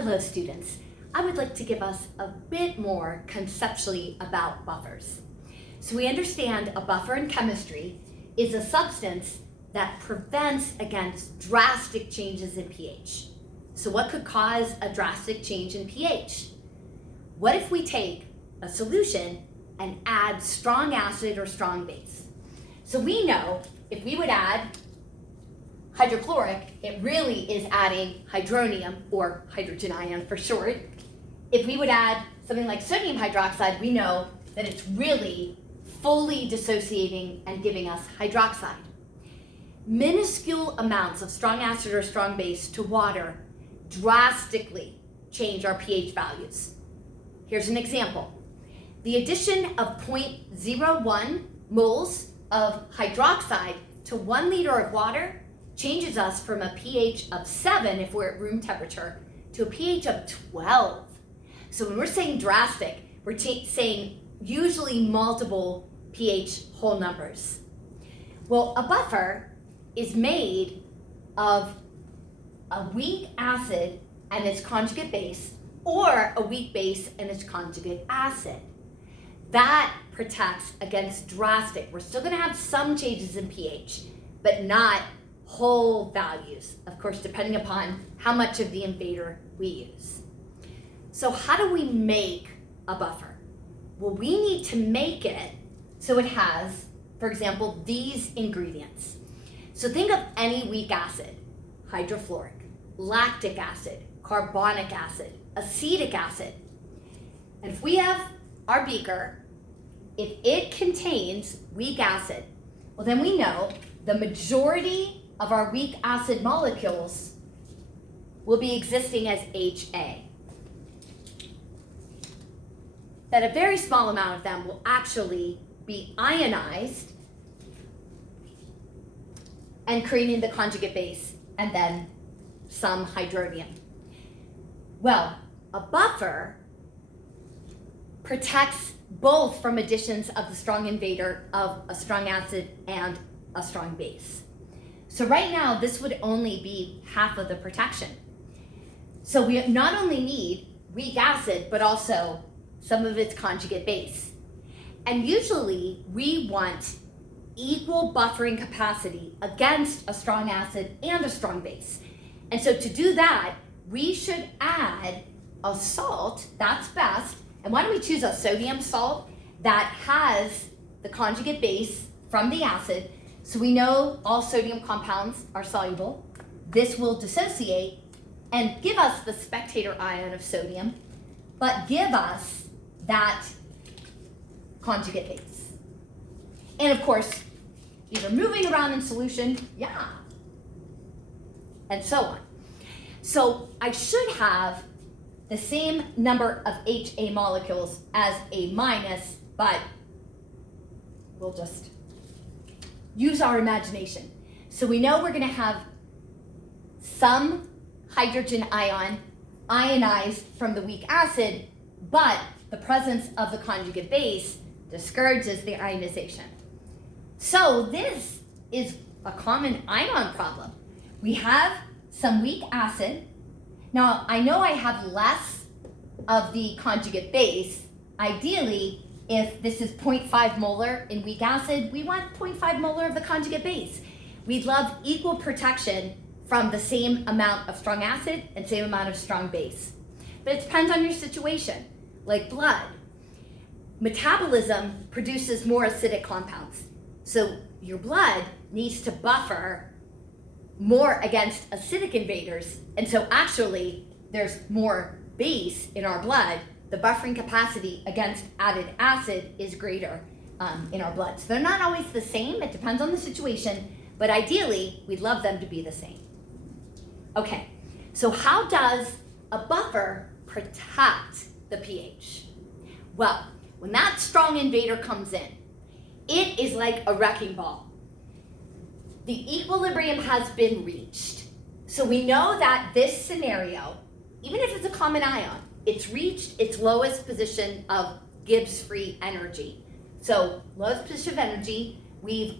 Hello students, I would like to give us a bit more conceptually about buffers. So we understand a buffer in chemistry is a substance that prevents against drastic changes in pH. So what could cause a drastic change in pH? What if we take a solution and add strong acid or strong base? So we know if we would add hydrochloric, it really is adding hydronium, or hydrogen ion for short. If we would add something like sodium hydroxide, we know that it's really fully dissociating and giving us hydroxide. Minuscule amounts of strong acid or strong base to water drastically change our pH values. Here's an example. The addition of 0.01 moles of hydroxide to 1 liter of water changes us from a pH of 7 if we're at room temperature to a pH of 12. So when we're saying drastic, we're saying usually multiple pH whole numbers. Well, a buffer is made of a weak acid and its conjugate base, or a weak base and its conjugate acid. That protects against drastic. We're still going to have some changes in pH, but not whole values, of course, depending upon how much of the invader we use. So how do we make a buffer? Well, we need to make it so it has, for example, these ingredients. So think of any weak acid: hydrofluoric, lactic acid, carbonic acid, acetic acid. And if we have our beaker, if it contains weak acid, well, then we know the majority of our weak acid molecules will be existing as HA. That a very small amount of them will actually be ionized and creating the conjugate base and then some hydronium. Well, a buffer protects both from additions of the strong invader of a strong acid and a strong base. So right now, this would only be half of the protection. So we not only need weak acid, but also some of its conjugate base. And usually we want equal buffering capacity against a strong acid and a strong base. And so to do that, we should add a salt, that's best. And why don't we choose a sodium salt that has the conjugate base from the acid? So we know all sodium compounds are soluble. This will dissociate and give us the spectator ion of sodium, but give us that conjugate base. And of course, these are moving around in solution, and so on. So I should have the same number of HA molecules as a minus, but we'll just use our imagination. So we know we're going to have some hydrogen ion ionized from the weak acid, but the presence of the conjugate base discourages the ionization. So this is a common ion problem. We have some weak acid. Now I know I have less of the conjugate base. Ideally, if this is 0.5 molar in weak acid, we want 0.5 molar of the conjugate base. We'd love equal protection from the same amount of strong acid and same amount of strong base. But it depends on your situation, like blood. Metabolism produces more acidic compounds. So your blood needs to buffer more against acidic invaders. And so actually, there's more base in our blood. The buffering capacity against added acid is greater in our blood. So they're not always the same. It depends on the situation, but ideally, we'd love them to be the same. Okay, so how does a buffer protect the pH? Well, when that strong invader comes in, it is like a wrecking ball. The equilibrium has been reached. So we know that this scenario, even if it's a common ion, it's reached its lowest position of Gibbs free energy. So lowest position of energy, we've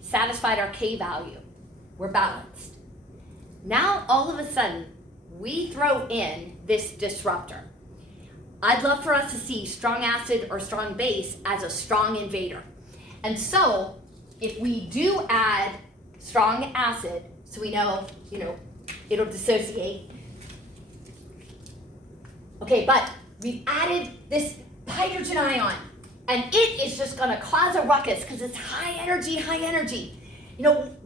satisfied our K value. We're balanced. Now all of a sudden, we throw in this disruptor. I'd love for us to see strong acid or strong base as a strong invader. And so if we do add strong acid, so we know, it'll dissociate. Okay, but we've added this hydrogen ion, and it is just gonna cause a ruckus because it's high energy.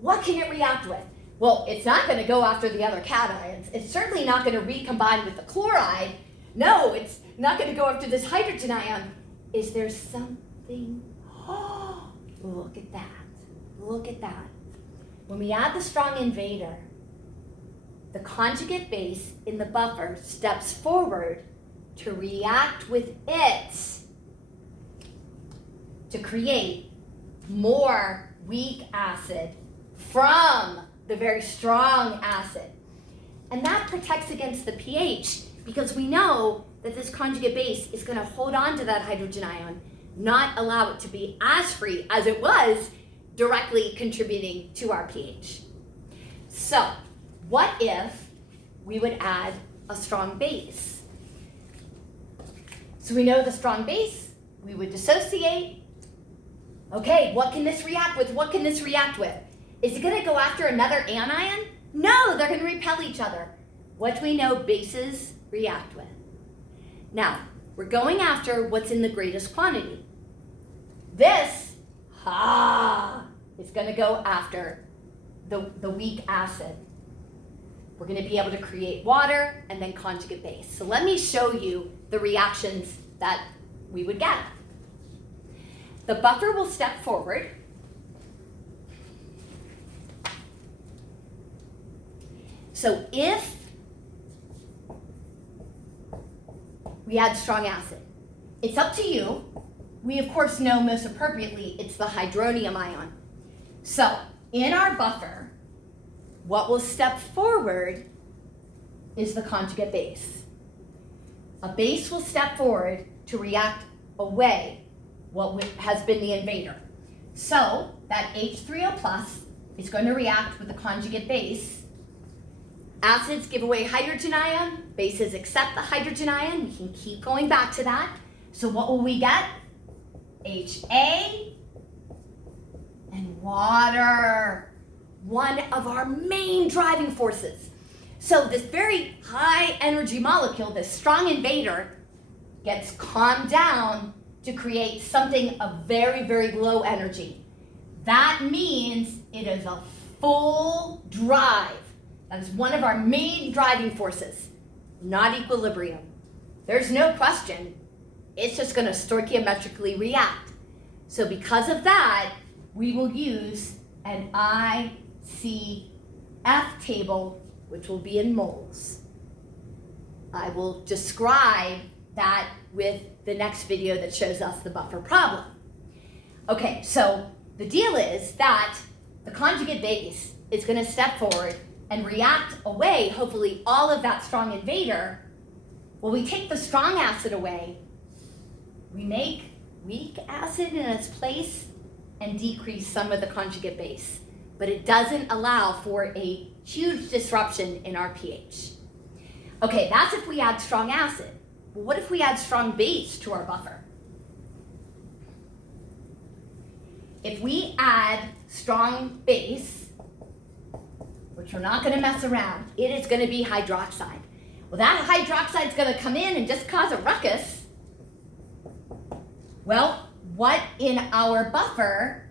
What can it react with? Well, it's not gonna go after the other cations. It's certainly not gonna recombine with the chloride. No, it's not gonna go after this hydrogen ion. Is there something? Oh, look at that. When we add the strong invader, the conjugate base in the buffer steps forward to react with it to create more weak acid from the very strong acid. And that protects against the pH because we know that this conjugate base is going to hold on to that hydrogen ion, not allow it to be as free as it was directly contributing to our pH. So, what if we would add a strong base? So we know the strong base, we would dissociate. Okay, what can this react with? Is it going to go after another anion? No, they're going to repel each other. What do we know bases react with? Now, we're going after what's in the greatest quantity. This, is going to go after the weak acid. We're going to be able to create water and then conjugate base. So let me show you the reactions that we would get. The buffer will step forward. So if we add strong acid, it's up to you. We of course know most appropriately it's the hydronium ion. So in our buffer, what will step forward is the conjugate base. A base will step forward to react away what has been the invader. So that H3O plus is going to react with the conjugate base. Acids give away hydrogen ion, bases accept the hydrogen ion. We can keep going back to that. So what will we get? HA and water. One of our main driving forces. So this very high energy molecule, this strong invader, gets calmed down to create something of very, very low energy. That means it is a full drive. That is one of our main driving forces, not equilibrium. There's no question. It's just going to stoichiometrically react. So because of that, we will use an ICF table, which will be in moles. I will describe that with the next video that shows us the buffer problem. Okay, so the deal is that the conjugate base is going to step forward and react away, hopefully, all of that strong invader. Well, we take the strong acid away, we make weak acid in its place and decrease some of the conjugate base. But it doesn't allow for a huge disruption in our pH. Okay, that's if we add strong acid. But what if we add strong base to our buffer? If we add strong base, which we're not going to mess around, it is going to be hydroxide. Well, that hydroxide is going to come in and just cause a ruckus. Well, what in our buffer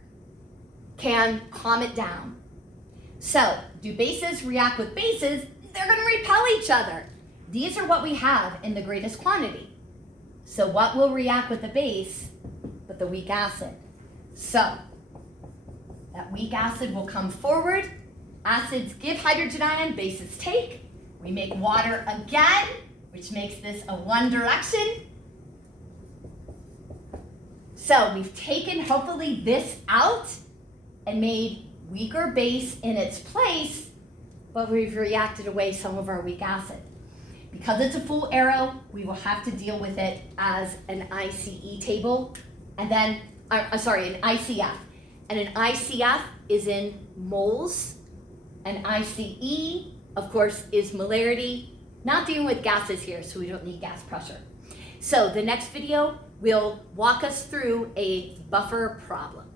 can calm it down? So, do bases react with bases? They're going to repel each other. These are what we have in the greatest quantity. So what will react with the base but the weak acid? So, that weak acid will come forward. Acids give hydrogen ion, bases take. We make water again, which makes this a one direction. So we've taken, hopefully, this out and made weaker base in its place, but we've reacted away some of our weak acid. Because it's a full arrow, we will have to deal with it as an ICE table, and then, an ICF. And an ICF is in moles, and ICE, of course, is molarity, Not dealing with gases here, so we don't need gas pressure. So the next video will walk us through a buffer problem.